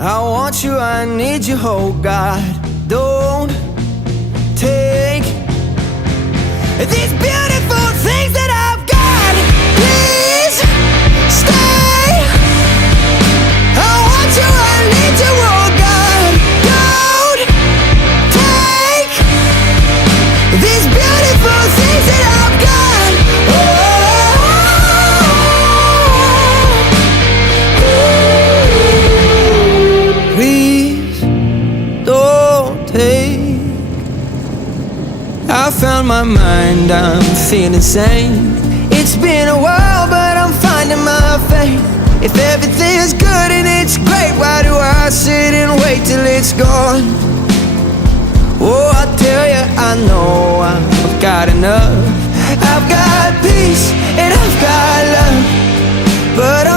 I want you, I need you, oh God. Don't take these beautiful things that I've got. Please stay. I want you, I need you, oh God. Don't take these beautiful things that I've got. Please don't take. I found my mind, I'm feeling sane. It's been a while, but I'm finding my faith. If everything's good and it's great, why do I sit and wait till it's gone? Oh, I tell you, I know I've got enough. I've got peace and I've got love, but I'm